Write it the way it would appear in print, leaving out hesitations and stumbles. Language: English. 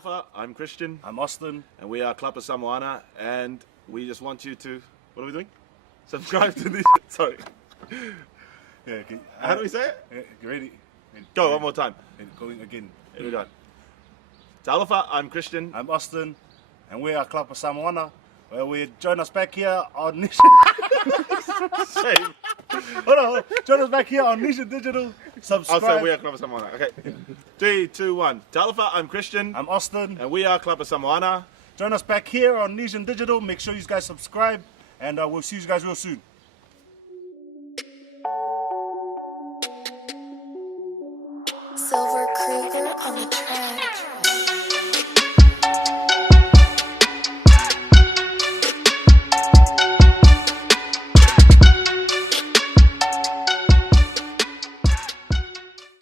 Talofa, I'm Christian. I'm Austin. And we are Klapa Samoana, and we just want you to, what are we doing? Subscribe to this, sorry. Yeah, okay. How do we say it? You ready? Go, one more time. Going again. Here we go. Talofa, I'm Christian. I'm Austin, and we are Klapa Samoana. Well, we join us back here on Nesian. Shame. Hold on. Join us back here on Nesian Digital. Subscribe. I'll say we are Klapa Samoana. Okay. 3, 2, 1. Talofa, I'm Christian. I'm Austin. And we are Klapa Samoana. Join us back here on Nesian Digital. Make sure you guys subscribe, and we'll see you guys real soon.